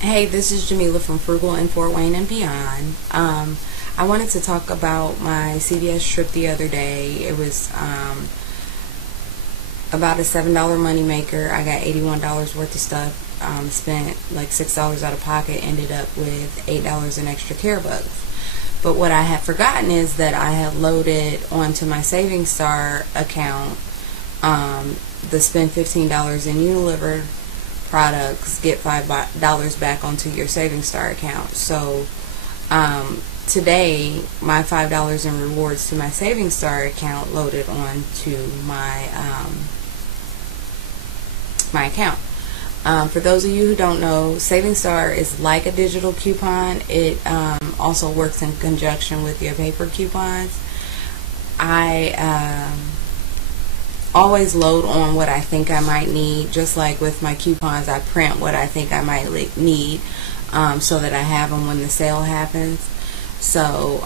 Hey, this is Jamila from Frugal in Fort Wayne and Beyond. I wanted to talk about my CVS trip the other day. It was about a $7 moneymaker. I got $81 worth of stuff. Spent like $6 out of pocket. Ended up with $8 in extra care bucks. But what I had forgotten is that I had loaded onto my Savings Star account the spend $15 in Unilever products, get $5 back onto your Savings Star account. So today, my $5 in rewards to my Savings Star account loaded onto my account. For those of you who don't know, Savings Star is like a digital coupon. It also works in conjunction with your paper coupons. I always load on what I think I might need. Just like with my coupons, I print what I think I might need so that I have them when the sale happens. So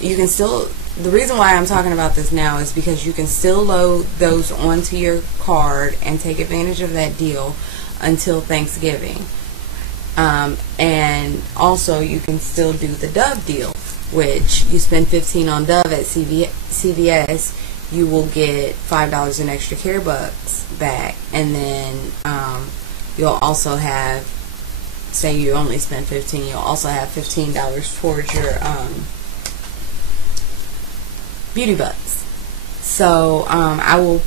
you can still, the reason why I'm talking about this now is because you can still load those onto your card and take advantage of that deal until Thanksgiving. And also you can still do the Dove deal, which you spend $15 on Dove at CVS, you will get $5 in extra care bucks back, and then you'll also have, say you only spend $15, you'll also have $15 towards your beauty bucks. So I will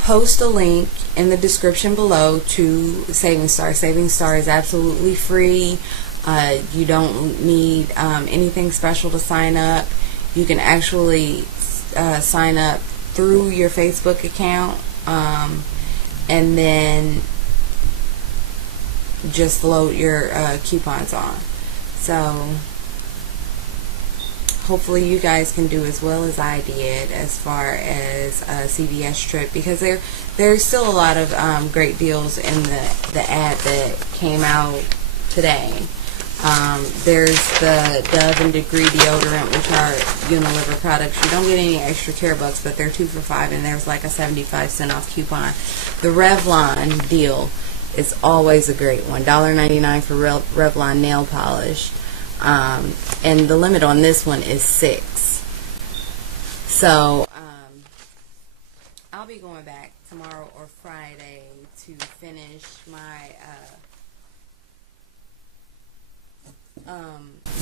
post a link in the description below to Savings Star. Savings Star is absolutely free. You don't need anything special to sign up. You can actually sign up through your Facebook account and then just load your coupons on. So hopefully you guys can do as well as I did as far as a CVS trip, because there's still a lot of great deals in the ad that came out today. There's the Dove and Degree deodorant, which are Unilever products. You don't get any extra care bucks, but they're 2 for $5, and there's like a 75% off coupon. The Revlon deal is always a great one. $1.99 for Revlon nail polish. And the limit on this one is 6. So I'll be going back tomorrow or Friday to finish my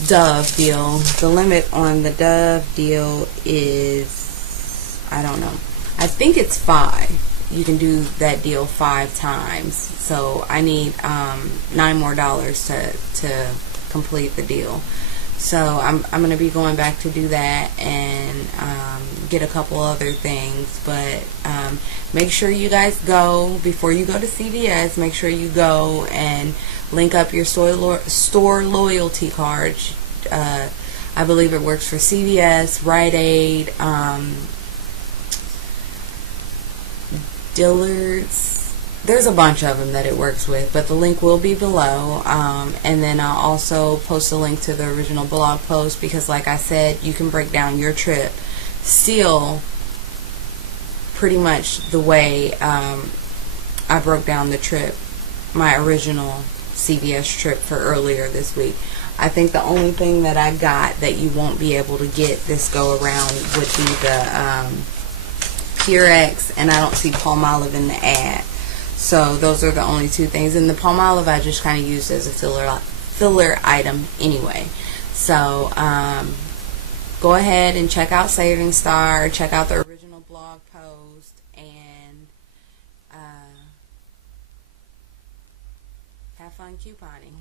Dove deal. The limit on the Dove deal is, I don't know, I think it's 5. You can do that deal 5 times. So I need $9 more to complete the deal. So I'm going to be going back to do that and get a couple other things. But make sure you guys go, before you go to CVS, make sure you go and link up your store loyalty card. I believe it works for CVS, Rite Aid, Dillard's. There's a bunch of them that it works with, but the link will be below. And then I'll also post a link to the original blog post, because like I said, you can break down your trip still pretty much the way I broke down the trip, my original CVS trip for earlier this week. I think the only thing that I got that you won't be able to get this go around would be the Purex, and I don't see Palmolive in the ad. So those are the only 2 things. And the Palmolive I just kind of used as a filler item anyway. So go ahead and check out Savings Star, check out the original blog post, and have fun couponing.